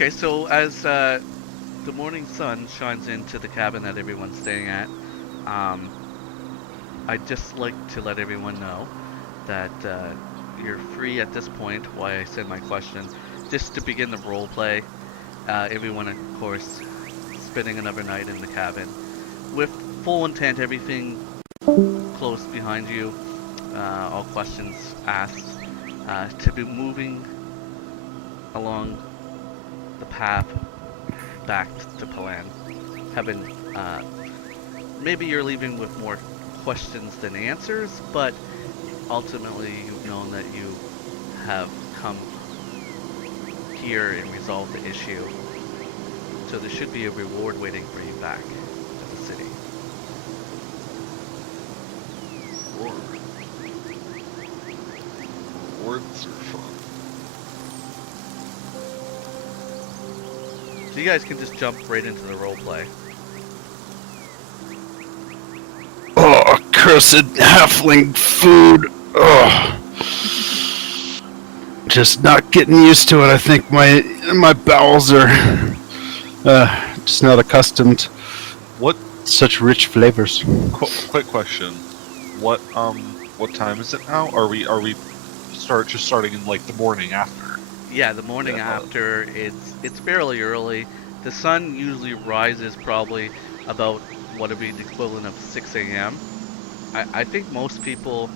Okay, so as the morning sun shines into the cabin that everyone's staying at, I'd just like to let everyone know that you're free at this point, why I said my question, just to begin the role play. Everyone, of course, spending another night in the cabin. With full intent, everything closed behind you, all questions asked, to be moving along the path back to Palaan. Maybe you're leaving with more questions than answers, but ultimately you've known that you have come here and resolved the issue. So there should be a reward waiting for you back at the city. Rewards are fun. So you guys can just jump right into the roleplay. Oh, cursed halfling food. Oh. Just not getting used to it. I think my bowels are just not accustomed. What? Such rich flavors. Quick question. What time is it now? Are we starting in like the morning after? Yeah, the morning after. It's fairly early. The sun usually rises probably about what would be the equivalent of 6 a.m. I think most people,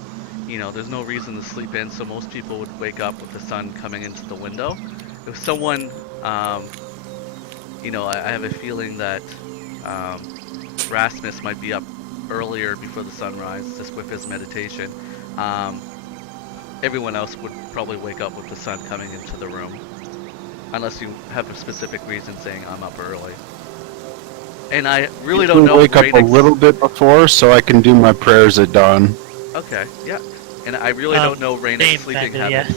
there's no reason to sleep in, so most people would wake up with the sun coming into the window. If someone, I have a feeling that Rasmus might be up earlier before the sunrise, just with his meditation. Everyone else would probably wake up with the sun coming into the room, unless you have a specific reason saying I'm up early. And I really don't know. Wake up a little bit before so I can do my prayers at dawn. Okay, yeah. And I really don't know Raina's sleeping habits.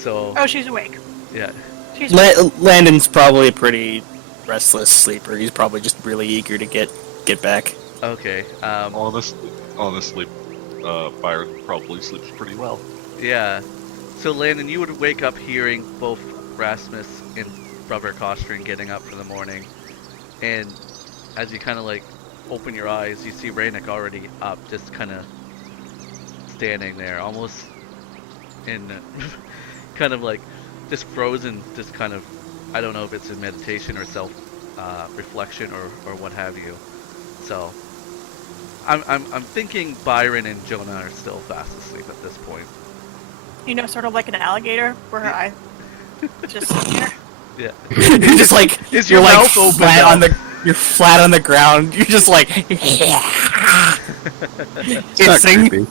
So. Oh, she's awake. Yeah. She's awake. Landon's probably a pretty restless sleeper. He's probably just really eager to get back. Okay. Honestly, Byron probably sleeps pretty well. Yeah. So Landon, you would wake up hearing both Rasmus and Brother Costren getting up for the morning, and as you kind of like open your eyes, you see Rainik already up, just kind of standing there, almost in kind of like just frozen, just kind of, I don't know if it's in meditation or self reflection or what have you. So I'm thinking Byron and Jonna are still fast asleep at this point. Sort of like an alligator, where her eyes just sitting there. Yeah. You're just like You're like flat on the. You're flat on the ground. You're just like. It's creepy.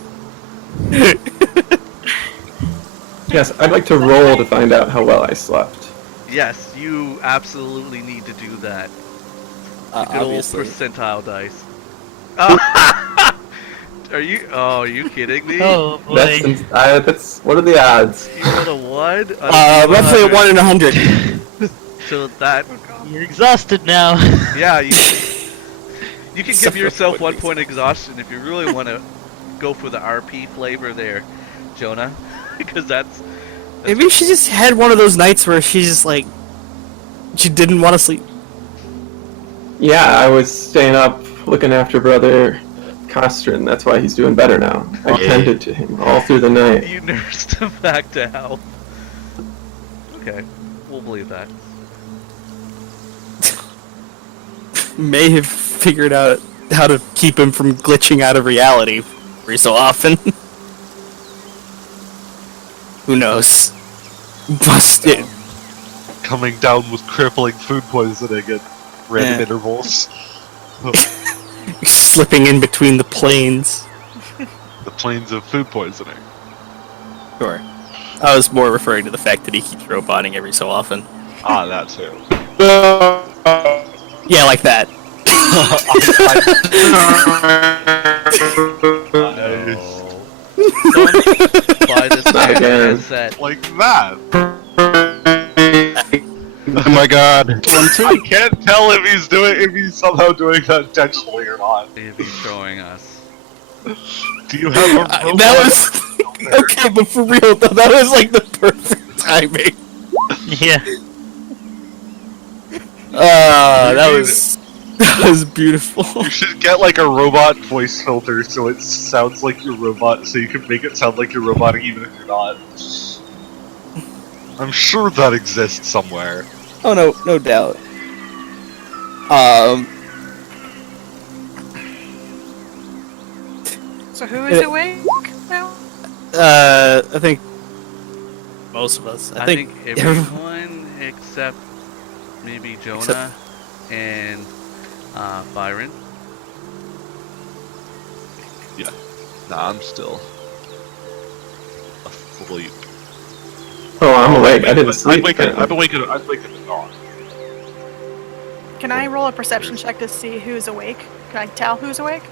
Yes, I'd like to roll to find out how well I slept. Yes, you absolutely need to do that. Good old Obviously. percentile dice. Are you kidding me? Oh boy. That's what are the odds? You rolled a 1? Roughly 1 in 100. So that, You're exhausted now. yeah, you can give yourself 1 point exhaustion if you really want to go for the RP flavor there, Jonna, because that's Maybe she just had one of those nights where she just like she didn't want to sleep. Yeah, I was staying up looking after brother Costren. That's why he's doing better now. I tended to him all through the night. you nursed him back to health. Okay, we'll believe that. May have figured out how to keep him from glitching out of reality every so often. Who knows? Busted. Coming down with crippling food poisoning at random intervals. Slipping in between the planes. The planes of food poisoning. Sure. I was more referring to the fact that he keeps roboting every so often. Ah, that too. Yeah, like that. Don't buy this man Again. headset. Like that. Oh my god. I can't tell if he's somehow doing that intentionally or not. If he's showing us. Do you have a robot? That was okay, but for real though, that was like the perfect timing. Yeah. That was beautiful. You should get like a robot voice filter so it sounds like you're robot, so you can make it sound like you're robotic even if you're not. I'm sure that exists somewhere. Oh no doubt. So who is awake now? I think most of us. I think everyone except maybe Jonna and Byron. Yeah. Nah, I'm still asleep. Oh, I'm awake. I didn't sleep. I've awakened at dawn. Can I roll a perception check to see who's awake? Can I tell who's awake?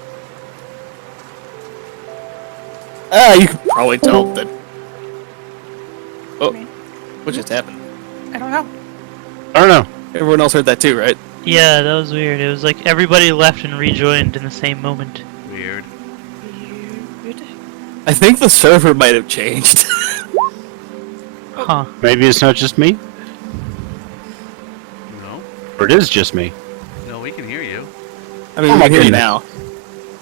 You can probably tell that. Oh, Me? what just happened? I don't know. I don't know. Everyone else heard that too, right? Yeah, that was weird. It was like everybody left and rejoined in the same moment. Weird. Weird. I think the server might have changed. Huh. Maybe it's not just me, No, or it is just me. no, we can hear you. I mean, Oh we my can hear you goodness. now.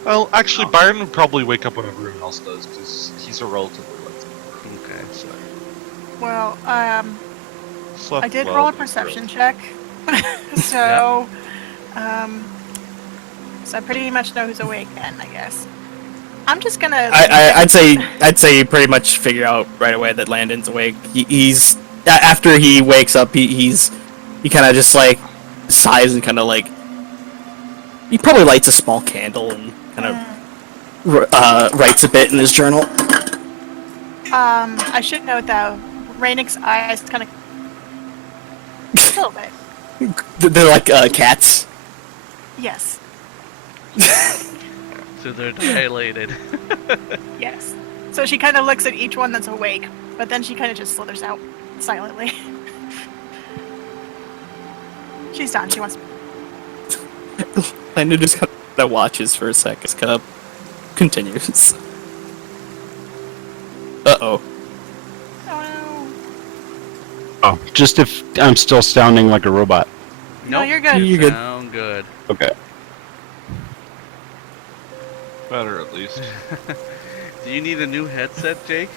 Well, actually, Byron would probably wake up when everyone else does, because he's a relatively light sleeper. Okay. So, Well, slept I did well, roll a but perception check, so so I pretty much know who's awake then, I guess. I'm just gonna. I'd say you pretty much figure out right away that Landon's awake. He's after he wakes up, he kind of just like sighs and kind of like he probably lights a small candle and kind of writes a bit in his journal. I should note though, Rainick's eyes kind of a little bit. They're like cats. Yes. So they're dilated. Yes. So she kind of looks at each one that's awake, but then she kind of just slithers out silently. She's done. She wants. Landon just kind of watches for a sec. It's kind of continues. Uh-oh. Oh Oh, just if I'm still sounding like a robot. no. No, Nope. you're good. You're good. Sound good. Okay. better at least. Do you need a new headset, Jake?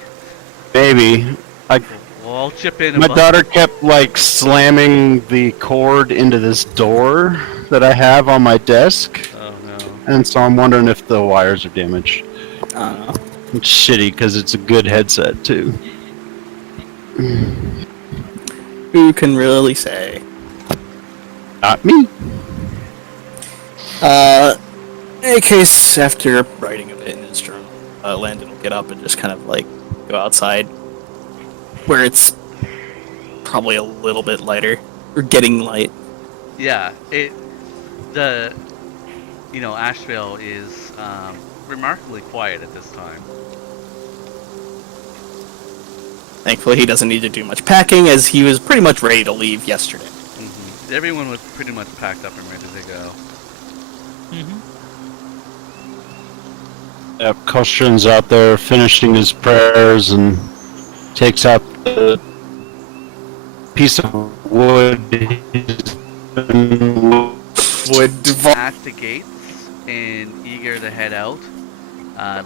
Maybe. Well, I'll chip in. My and daughter kept like slamming the cord into this door that I have on my desk, Oh no. and so I'm wondering if the wires are damaged. It's shitty because it's a good headset too. Who can really say? Not me. In any case, after writing a bit in his journal, Landon will get up and just kind of like go outside, where it's probably a little bit lighter or getting light. Yeah. Ashvale is remarkably quiet at this time. Thankfully, he doesn't need to do much packing, as he was pretty much ready to leave yesterday. Mm-hmm. Everyone was pretty much packed up and ready to go. Costren's out there finishing his prayers and takes out the piece of wood. At the gates and eager to head out.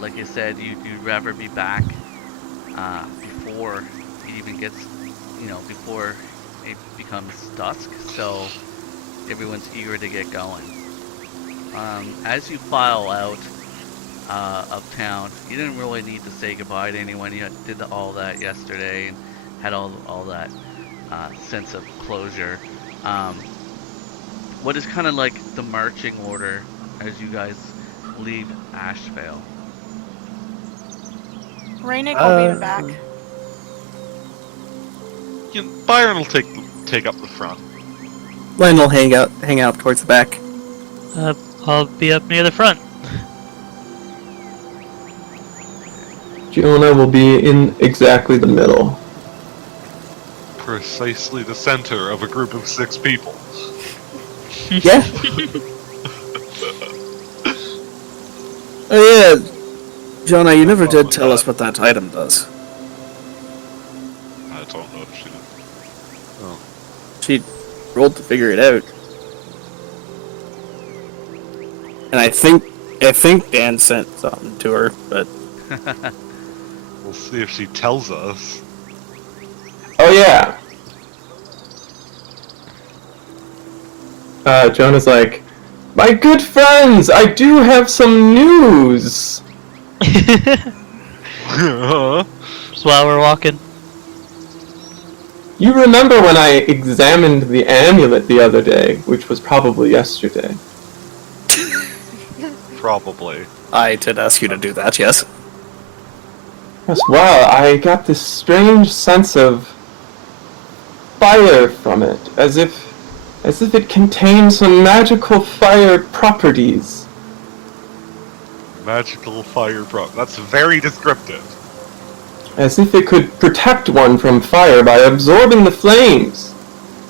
Like I said, you'd rather be back before it even gets, before it becomes dusk. So everyone's eager to get going. As you file out of town, you didn't really need to say goodbye to anyone. You did all that yesterday and had all that sense of closure. What is kind of like the marching order as you guys leave Ashvale? Rainick will be back. Byron will take up the front. Landon will hang out towards the back. I'll be up near the front. Jonna will be in exactly the middle. Precisely the center of a group of 6 people. Yeah. Oh yeah, Jonna, you never did tell us what that item does. I don't know if she did. She rolled to figure it out. And I think Dan sent something to her, but We'll see if she tells us. Oh yeah. Jonah's like, my good friends, I do have some news. Just while we're walking. You remember when I examined the amulet the other day, which was probably yesterday. Probably. I did ask you to do that, yes. Yes, well, I got this strange sense of fire from it, as if it contained some magical fire properties. Magical fire prop. That's very descriptive. As if it could protect one from fire by absorbing the flames,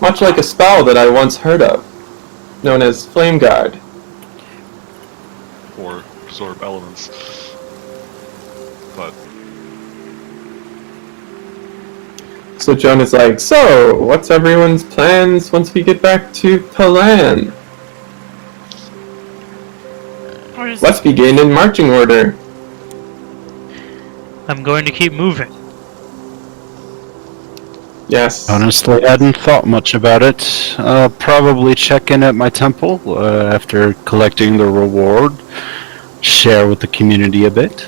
much like a spell that I once heard of, known as Flame Guard. Or absorb elements. But So Jonah's like, so, what's everyone's plans once we get back to Palaan? Or is Let's begin in marching order. I'm going to keep moving. Yes. Honestly, I hadn't thought much about it. I'll probably check in at my temple after collecting the reward. Share with the community a bit.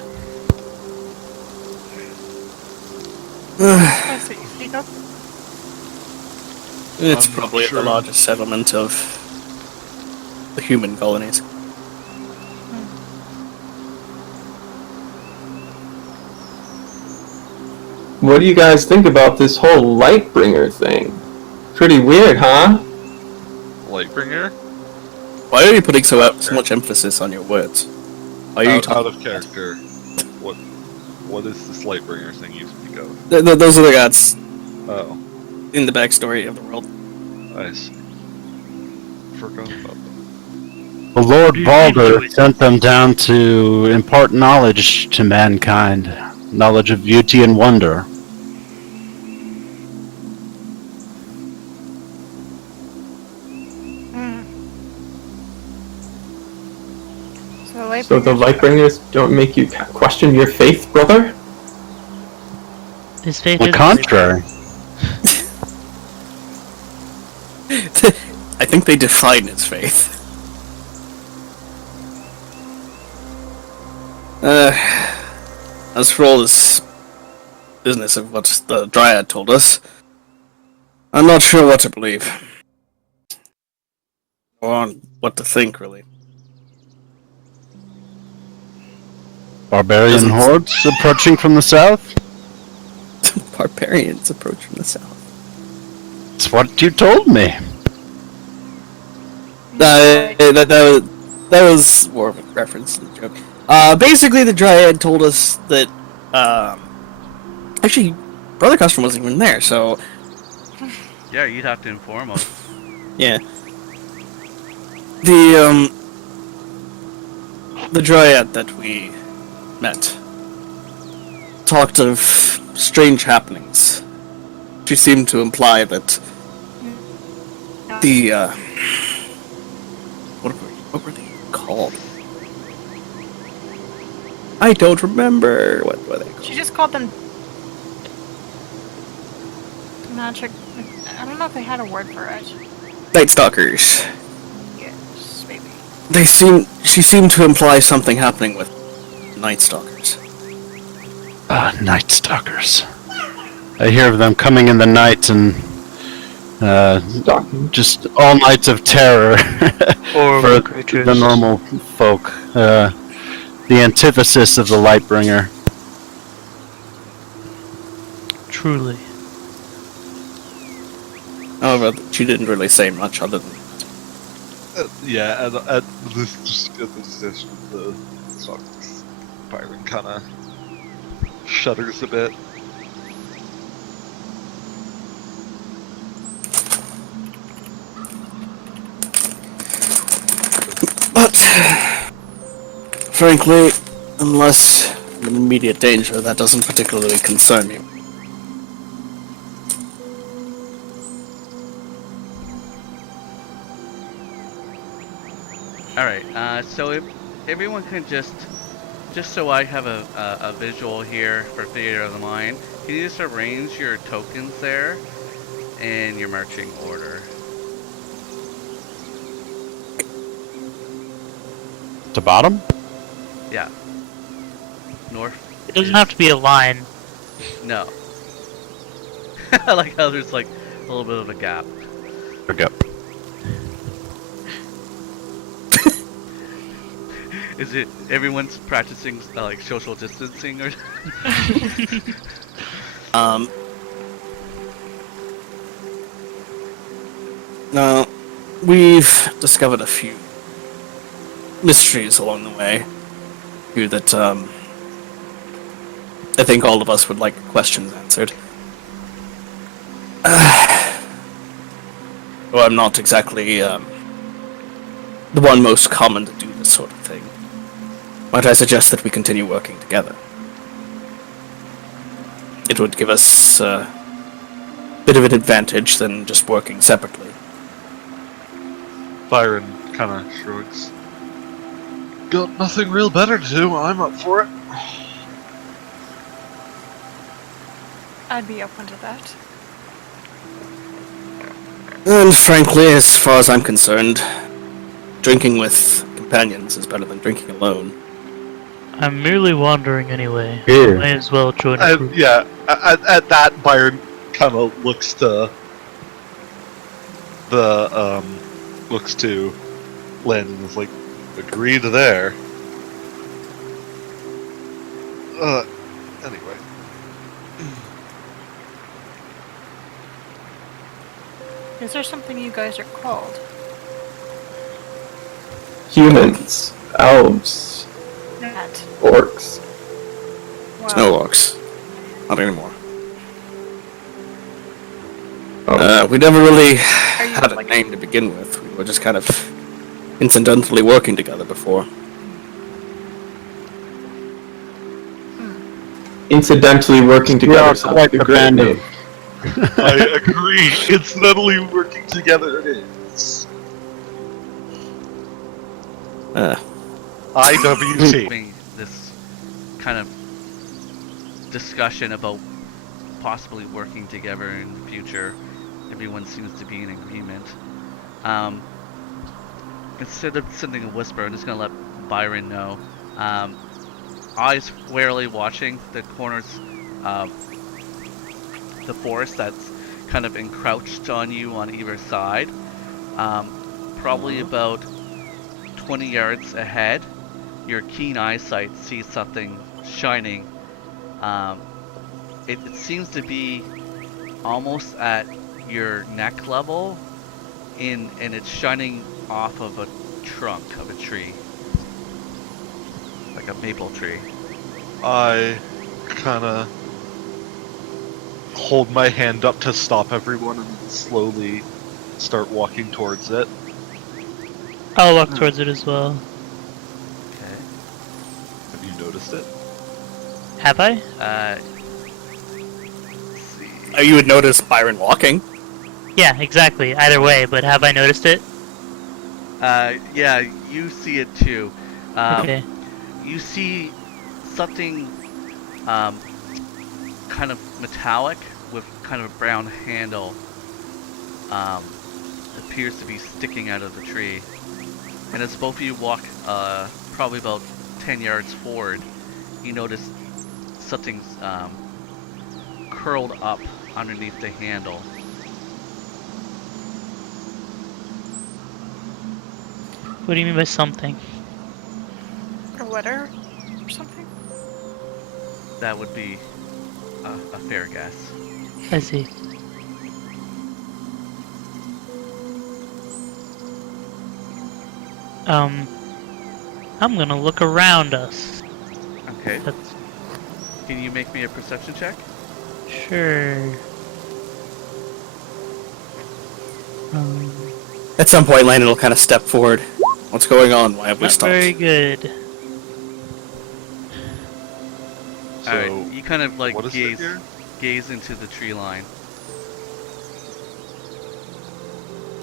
I see. Speak up. It's I'm probably sure. the largest settlement of the human colonies. What do you guys think about this whole Lightbringer thing? Pretty weird, huh? Lightbringer? Why are you putting so much emphasis on your words? Why are you Out talking? of character. What is this Lightbringer thing you speak of? Those are the gods Oh, in the backstory of the world. I see. Forgot about that. The Lord You Balder do it. sent them down to impart knowledge to mankind. Knowledge of beauty and wonder. So the Lightbringers don't make you question your faith, brother? His faith On is the contrary. I think they define its faith. As for all this business of what the Dryad told us, I'm not sure what to believe. Or on what to think, really. Barbarian Doesn't- hordes approaching from the south? Barbarians approach from the south. That's what you told me. That was more of a reference to the joke. Basically, the Dryad told us that, actually, Brother Costren wasn't even there, so, Yeah, you'd have to inform us. yeah. The Dryad that we met talked of strange happenings. She seemed to imply that the, what were they called? I don't remember what were they called. She just called them magic. I don't know if they had a word for it. Night Stalkers. Yes, maybe. She seemed to imply something happening with Night Stalkers. Night stalkers. I hear of them coming in the night and Stalking. just all nights of terror Horrible for creatures. the normal folk. The antithesis of the Lightbringer. Truly. However, she didn't really say much other than Yeah, at this decision, the Stalkers, Byron kind of shudders a bit. But, frankly, unless I'm in immediate danger, that doesn't particularly concern me. All right. So if everyone can just so I have a visual here for theater of the mind, can you just arrange your tokens there in your marching order? To bottom? Yeah. North. It doesn't have to be a line. No. I like how there's like a little bit of a gap. There we go. Is it everyone's practicing like social distancing or? Now, we've discovered a few mysteries along the way. Few that I think all of us would like questions answered. Well, I'm not exactly the one most common to do this sort of thing. Might I suggest that we continue working together? It would give us a bit of an advantage than just working separately. Byron kind of shrugs. Got nothing real better to do. I'm up for it. I'd be open to that. And frankly, as far as I'm concerned, drinking with companions is better than drinking alone. I'm merely wandering anyway. Here. May as well join a group. Yeah, at that, Byron kind of looks to Landon and is like, agreed there. Anyway. Is there something you guys are called? Humans, elves, That. orcs. Wow. Snowwalks. Not anymore. Oh, We never really you had a like- name to begin with. We were just kind of incidentally working together before. incidentally working We are together sounds quite like a a great band name. of I agree. Incidentally working together it is. IWT. Having this kind of discussion about possibly working together in the future. Everyone seems to be in agreement. Instead of sending a whisper, I'm just gonna let Byron know. Eyes warily watching the corners of the forest that's kind of encroached on you on either side. Probably about 20 yards ahead, your keen eyesight sees something shining. It seems to be almost at your neck level, and it's shining off of a trunk of a tree, like a maple tree. I kind of hold my hand up to stop everyone and slowly start walking towards it. I'll walk towards it as well. Okay. Have you noticed it? Have I? Let's see. You would notice Byron walking. Yeah, exactly. Either way, but have I noticed it? Yeah, you see it too. Okay. You see something kind of metallic with kind of a brown handle appears to be sticking out of the tree. And as both of you walk probably about 10 yards forward, you notice something's curled up underneath the handle. What do you mean by something? A letter or something? That would be a fair guess. I see. I'm gonna look around us. Okay. That's Can you make me a perception check? sure. At some point, Landon will kind of step forward. What's going on? Why have we Not stopped? very good. So, Alright, you kind of like what is it here? gaze into the tree line.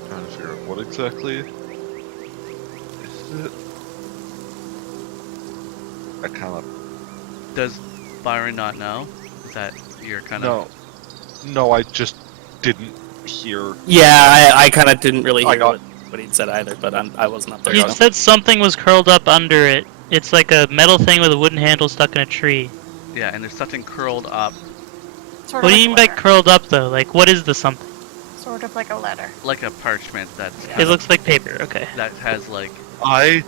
Trying to figure out what exactly. I kind of Does Byron not know? Is that your kind no, of... no. I just didn't hear. Yeah, I kind of didn't really I hear got- what he'd said either, but I wasn't up there. He So. said something was curled up under it. It's like a metal thing with a wooden handle stuck in a tree. Yeah, and there's something curled up, Sort What of do you like mean a by letter. curled up though? Like, what is the something? Sort of like a letter. like a parchment that's It looks like paper. Okay. that has like... I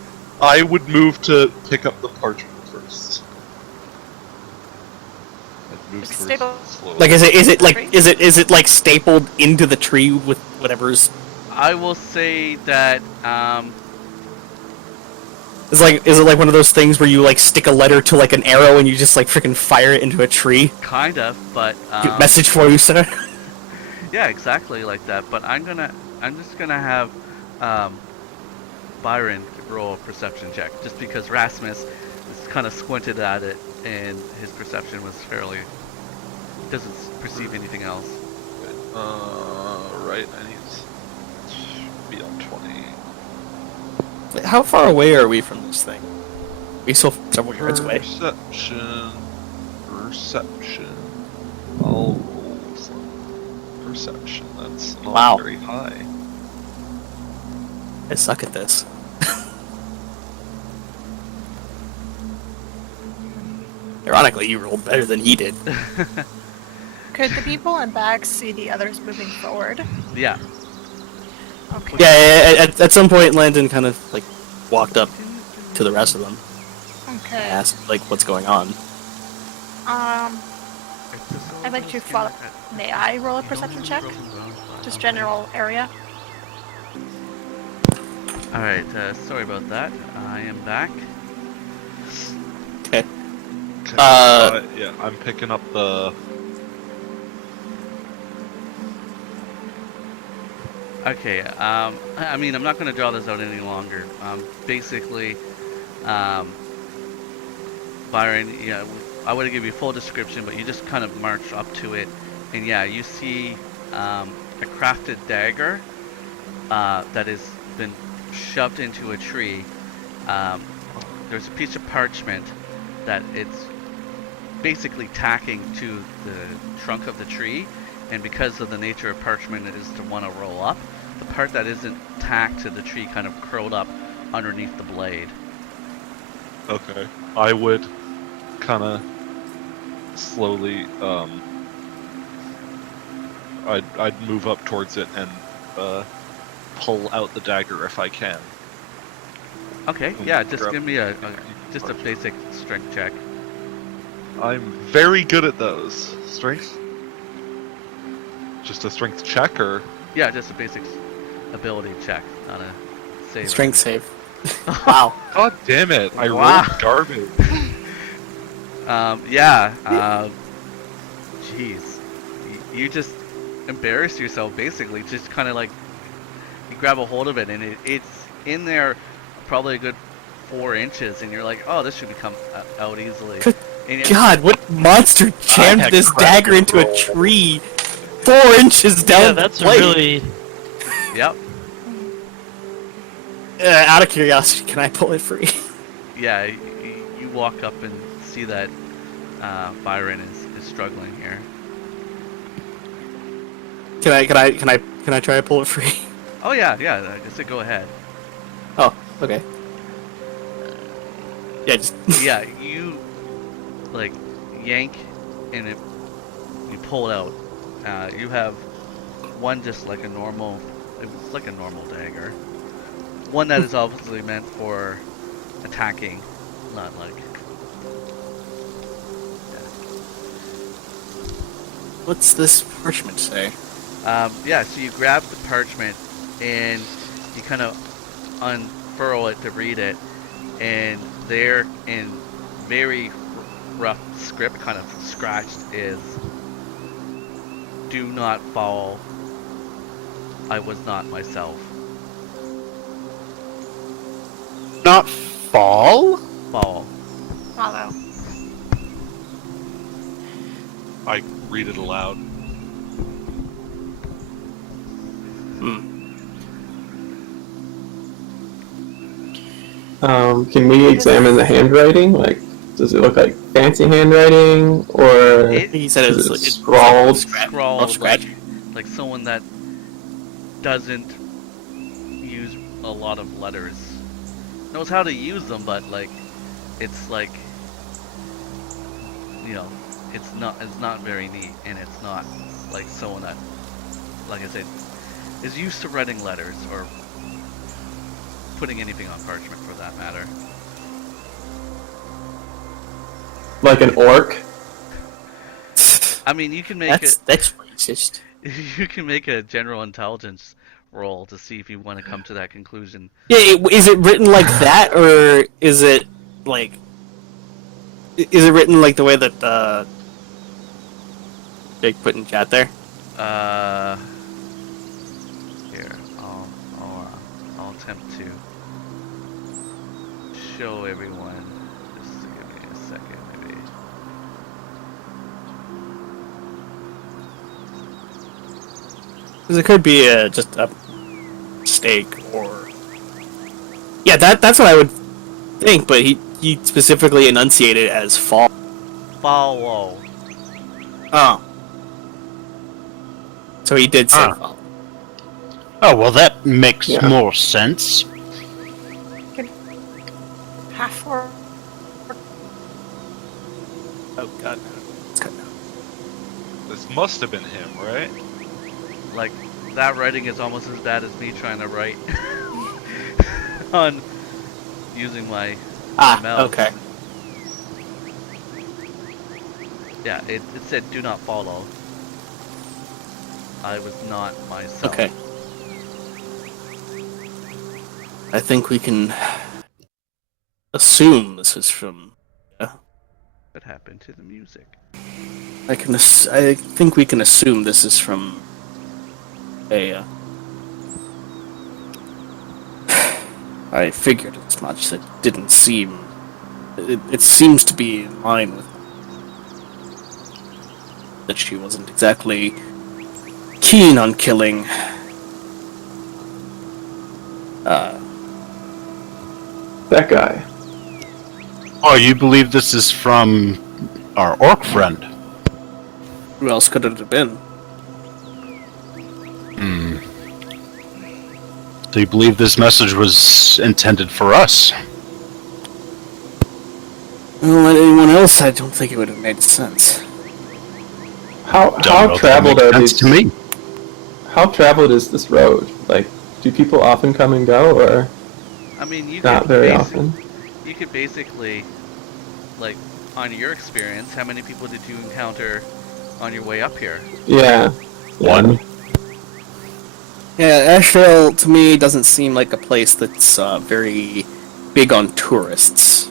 would move to pick up the parchment first. I'd move It's towards stable. it slowly. Like, is it like Tree? is it like stapled into the tree with whatever's? I will say that, Is it like one of those things where you like stick a letter to like an arrow and you just like freaking fire it into a tree? kind of, but... Message for you, sir. Yeah, exactly like that. But I'm just gonna have Byron roll a perception check, just because Rasmus is kind of squinted at it, and his perception was fairly doesn't perceive anything else. Right. I need to be on 20. How far away are we from this thing? We still several yards away. Perception. I'll roll some perception. That's not Wow. very high. I suck at this. Ironically, you rolled better than he did. Could the people in back see the others moving forward? Yeah. Okay. Yeah, at some point, Landon kind of like walked up to the rest of them and Okay. asked like, "What's going on?" I'd like to follow. May I roll a perception check? Just general area. All right. Sorry about that. I am back. Okay. Okay. Uh, Yeah, I'm picking up the. Okay. I mean, I'm not going to draw this out any longer. Basically, Byron, yeah, I would give you a full description, but you just kind of march up to it, and yeah, you see a crafted dagger that has been shoved into a tree. There's a piece of parchment that it's basically tacking to the trunk of the tree, and because of the nature of parchment, it is to want to roll up. The part that isn't tacked to the tree kind of curled up underneath the blade. Okay. I would kind of slowly. I'd move up towards it and pull out the dagger if I can. Okay, yeah, just Grab- give me a basic strength check. I'm very good at those. Strength? Just a strength check, or? Yeah, just a basic ability check, not a save. Strength save. Wow. God damn it! I Wow. rolled garbage. Jeez, you just embarrassed yourself basically. Just kind of like you grab a hold of it, and it's in there, probably a good 4 inches, and you're like, oh, this should come out easily. Good And it- God, what monster jammed had this cracked dagger the into a roll. tree 4 inches down Yeah, the that's blade? really. Yep. Out of curiosity, can I pull it free? Yeah, you walk up and see that Byron is struggling here. Can I try to pull it free? Oh yeah, I guess go ahead. Oh, okay. Yeah, just Yeah, you like yank and you pull it out. You have one just like a normal, it's like a normal dagger. One that is obviously meant for attacking, not like. what's this parchment say? Yeah, so you grab the parchment and you kind of unfurl it to read it, and there in very rough script, kind of scratched, is "Do not fall. I was not myself." Not fall? Fall. Follow. I read it aloud. Can we examine the handwriting? Like, does it look like fancy handwriting, or It He said is it's it like scrawled? scrawled scratch. like someone that doesn't use a lot of letters. Knows how to use them, but like it's like, you know, it's not very neat, and it's not like someone that, like I said, is used to writing letters or putting anything on parchment for that matter. Like an orc? I mean, you can make That's racist. you can make a general intelligence roll to see if you want to come to that conclusion. Yeah, is it written like that, or is it like? Is it written like the way that Jake put in chat there? Here, I'll attempt to show everyone. Just to give me a second, maybe. Because it could be just a mistake, or yeah, that's what I would think. But he specifically enunciated it as fall. Follow. Oh, so he did say Ah. fall. Oh, well, that makes Yeah. more sense. Half or Oh god, no. It's cut now. This must have been him, right? Like, that writing is almost as bad as me trying to write on using my mouse. Okay. Yeah, it said do not follow. I was not myself. Okay. I think we can assume this is from. What happened to the music? I think we can assume this is from a. I figured as much. It didn't seem. It seems to be in line with that she wasn't exactly keen on killing. That guy. Oh, you believe this is from our orc friend? Who else could it have been? Hmm. Do you believe this message was intended for us? Well, anyone else, I don't think it would have made sense. How Don't know if that traveled makes are sense these? to me. How traveled is this road? Like, do people often come and go, or I mean, you not could very often? You could basically, like, on your experience, how many people did you encounter on your way up here? Yeah. One. Yeah, Ashvale to me doesn't seem like a place that's very big on tourists.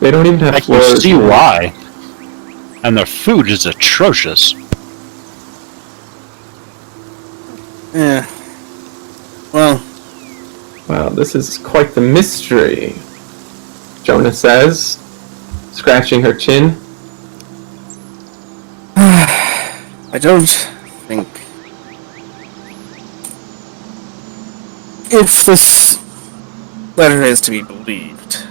They don't even have I can floors. see why. And their food is atrocious. Yeah. Well, Wow, this is quite the mystery, Jonna says, scratching her chin. I don't think. If this letter is to be believed,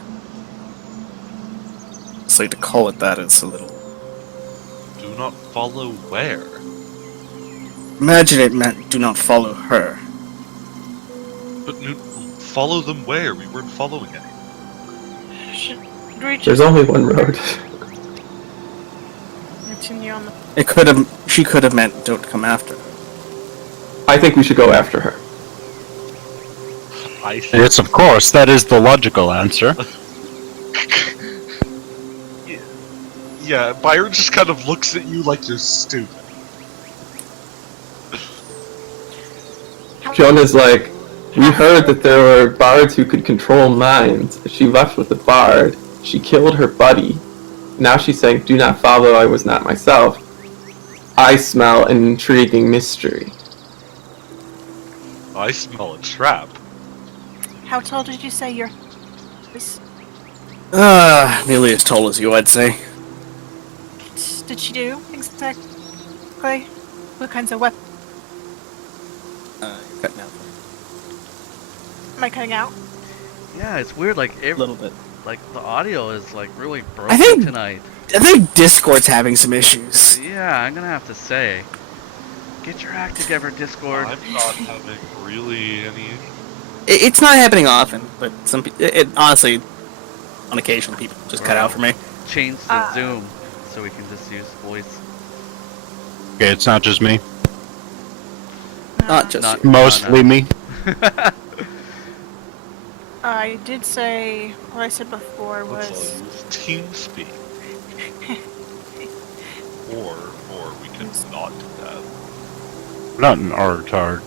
it's like to call it that is a little. Do not follow where? Imagine it meant do not follow her. But follow them where? We weren't following any. should we There's just only one road. continue on the? It could have. She could have meant don't come after her. I think we should go after her. I think Yes, of course, that is the logical answer. yeah, Byron just kind of looks at you like you're stupid. Jonah's like, we heard that there were bards who could control minds. She left with the bard. She killed her buddy. Now she's saying, do not follow, I was not myself. I smell an intriguing mystery. I smell a trap. How tall did you say your? Nearly as tall as you, I'd say. Did she do exactly? What kinds of weapons You're cutting out. am I cutting out? Yeah, it's weird. Like A little bit. like the audio is like really I broken think- tonight. I think Discord's having some issues. Yeah, I'm gonna have to say, get your act together, Discord. I'm not having really any. It's not happening often, but some it honestly, on occasion, people just cut out for me. Change to Zoom so we can just use voice. Okay, it's not just me. Not just Not- Mostly me. I did say what I said before Let's was all use TeamSpeak. or we can not do that. Not an retard.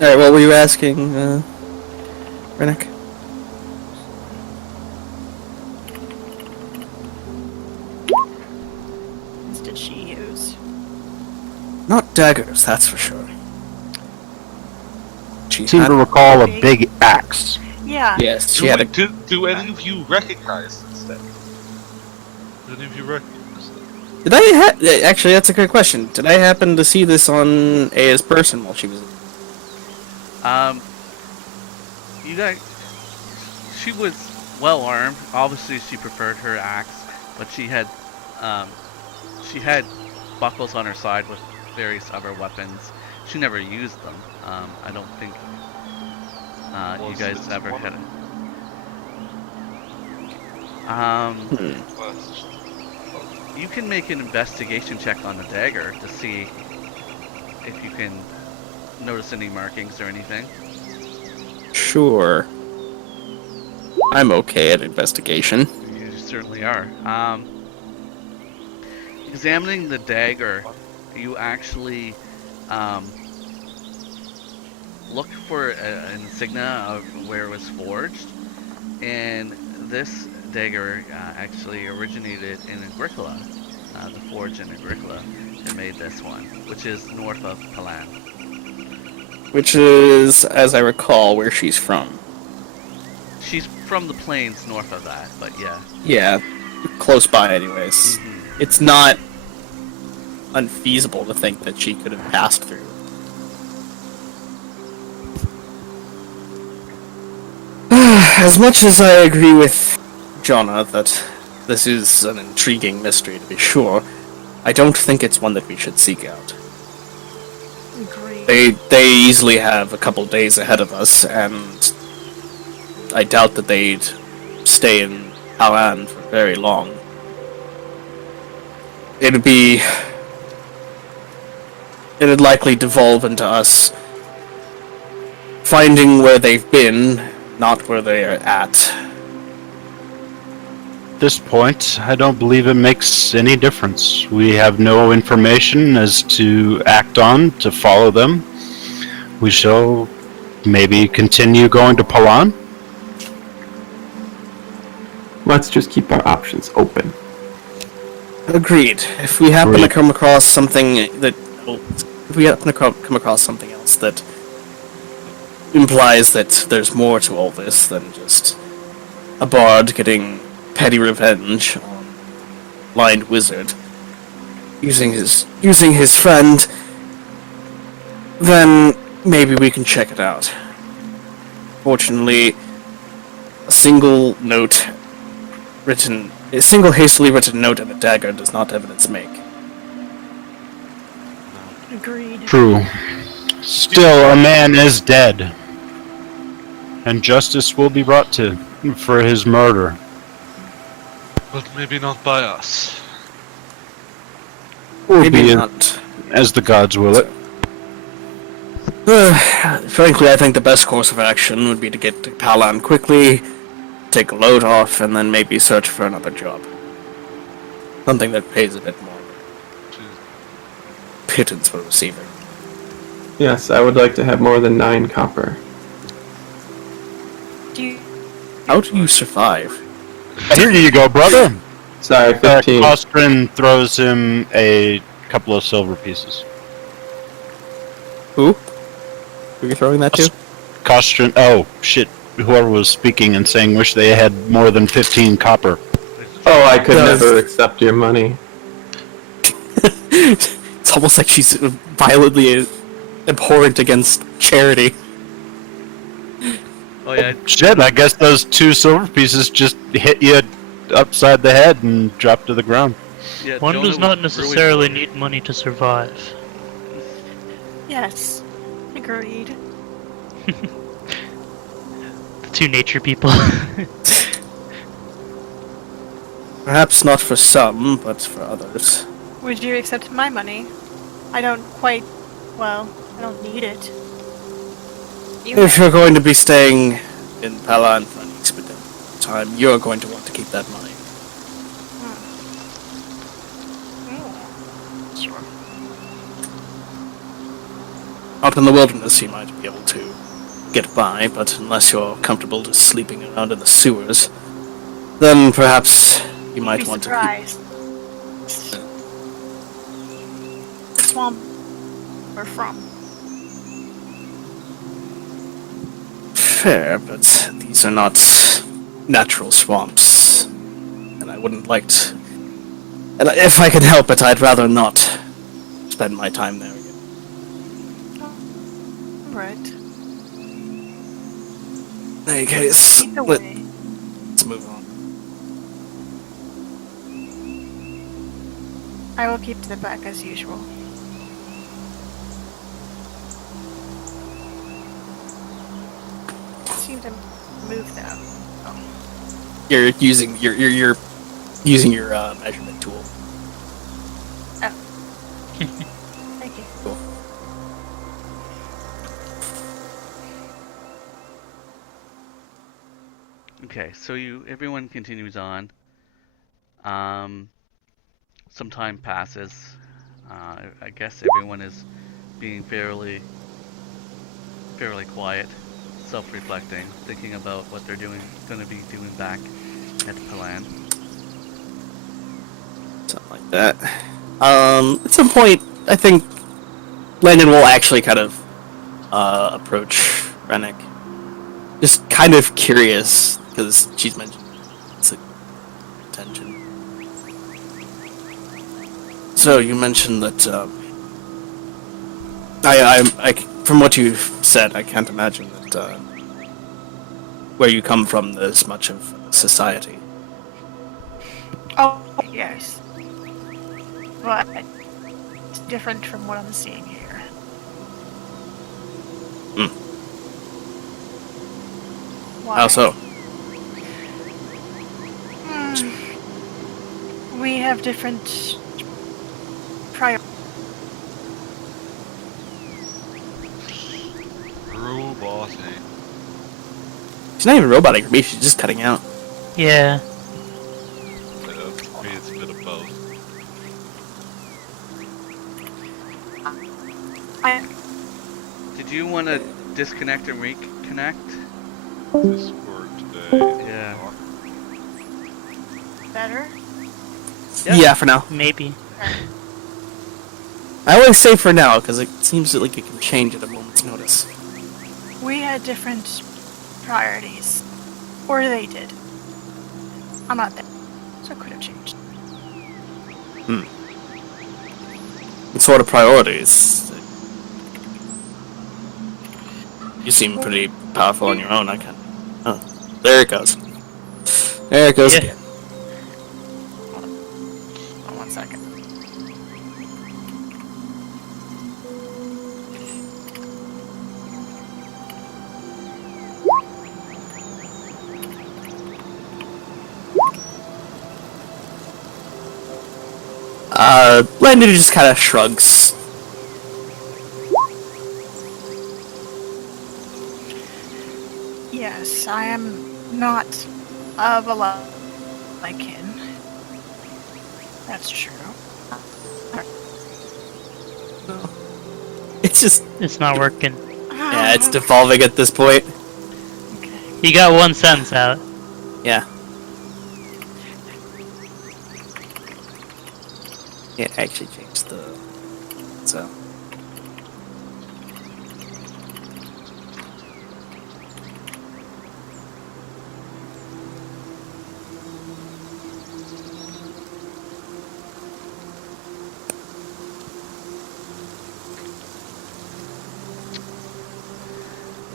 All right. What were you asking, Rennick? what did she use? Not daggers, that's for sure. She Seem had, to recall a big axe. Yeah. yes, she had a. Do any of you recognize this thing? Do any of you recognize it? Did I actually? That's a good question. Did I happen to see this on Aya's person while she was? You guys, she was well armed. Obviously, she preferred her axe, but she had buckles on her side with various other weapons. She never used them. I don't think you Was guys it ever one had of it. You can make an investigation check on the dagger to see if you can notice any markings or anything. Sure. I'm okay at investigation. You certainly are. Examining the dagger, you actually look for an insignia of where it was forged, and this dagger actually originated in Agricola. The forge in Agricola that made this one, which is north of Palaan. Which is, as I recall, where she's from. She's from the plains north of that, but yeah. Yeah, close by, anyways. Mhm. It's not unfeasible to think that she could have passed through. As much as I agree with Jonna that this is an intriguing mystery to be sure, I don't think it's one that we should seek out. Agreed. They easily have a couple days ahead of us, and I doubt that they'd stay in Palaan for very long. It'd likely devolve into us finding where they've been, not where they are at. At this point, I don't believe it makes any difference. We have no information as to act on to follow them. We shall maybe continue going to Palaan. Let's just keep our options open. Agreed. If we happen to Agreed. come across something that, well, if we happen to come across something else that implies that there's more to all this than just a bard getting petty revenge on blind wizard using his friend, then maybe we can check it out. Fortunately, a single hastily written note and a dagger does not evidence make. Agreed. True. Still, a man is dead. And justice will be brought to for his murder. But maybe not by us. Will Maybe be not. as the gods will it. Frankly, I think the best course of action would be to get to Palaan quickly, take a load off, and then maybe search for another job. Something that pays a bit more. Pittance for receiving. Yes, I would like to have more than 9 copper. Do you, How do you survive? Here you go, brother. Sorry, 15. Costren throws him a couple of silver pieces. Who? Who are you throwing that to? Costren. Oh shit! Whoever was speaking and saying wish they had more than 15 copper. Oh, I could Does- never accept your money. It's almost like she's violently abhorrent against charity. Oh yeah, Shit, I guess those 2 silver pieces just hit you upside the head and dropped to the ground. yeah. One Jonna does was not really necessarily poor. need money to survive. Yes. Agreed. The 2 nature people. Perhaps not for some, but for others. Would you accept my money? I don't quite. Well, I don't need it. You If may. you're going to be staying in Palaan for an expedited time, you're going to want to keep that money. Sure. Out in the wilderness, you might be able to get by, but unless you're comfortable just sleeping around in the sewers, then perhaps you might Be want to surprised. The swamp we're from. keep fair, but these are not natural swamps, and I wouldn't like to. And if I could help it, I'd rather not spend my time there again. Right. In any case, Either way. let's move on. I will keep to the back as usual. Seem to move though. Oh. You're using you're using your measurement tool. Thank you. Cool. Okay, so everyone continues on. Some time passes. I guess everyone is being fairly quiet, self-reflecting, thinking about what they're going to be doing back at Palaan. Something like that. At some point, I think Landon will actually kind of approach Rennick. Just kind of curious, because she's mentioned it's like attention. So you mentioned that I from what you've said, I can't imagine that where you come from there's much of society. Oh, yes. But it's different from what I'm seeing here. Why? How so? We have different priorities. Roboting. She's not even roboting for me, she's just cutting out. Yeah. For me, it's a bit of both. Did you want to disconnect and reconnect? Discord today. Yeah. Better? Yeah, for now. Maybe. I always say for now, because it seems like it can change at a moment's notice. We had different priorities. Or they did. I'm not there. So it could have changed. What sort of priorities? You seem pretty powerful on your own, I can. Oh, there it goes. There it goes Yeah. again. Hold on 1 second. Landon just kind of shrugs. Yes, I am not of a lot like him. That's true. It's just, It's not working. yeah, it's devolving at this point. Okay. You got 1 sentence out. Yeah. Yeah, actually changed the. So.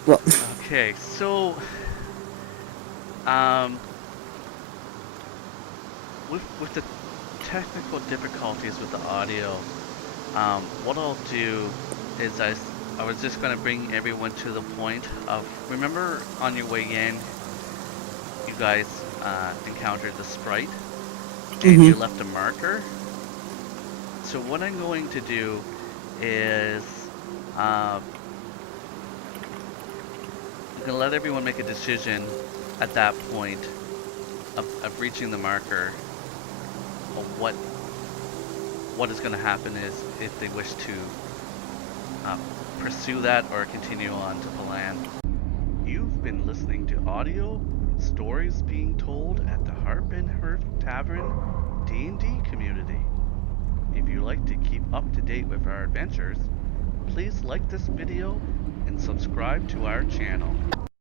Well, Okay, so with the technical difficulties with the audio, what I'll do is I was just gonna bring everyone to the point of, remember on your way in, you guys encountered the sprite and you left a marker. So what I'm going to do is I'm gonna let everyone make a decision at that point of reaching the marker of what is going to happen is if they wish to pursue that or continue on to Palaan. You've been listening to audio stories being told at the Harp and Herf Tavern D&D community. If you like to keep up to date with our adventures, please like this video and subscribe to our channel.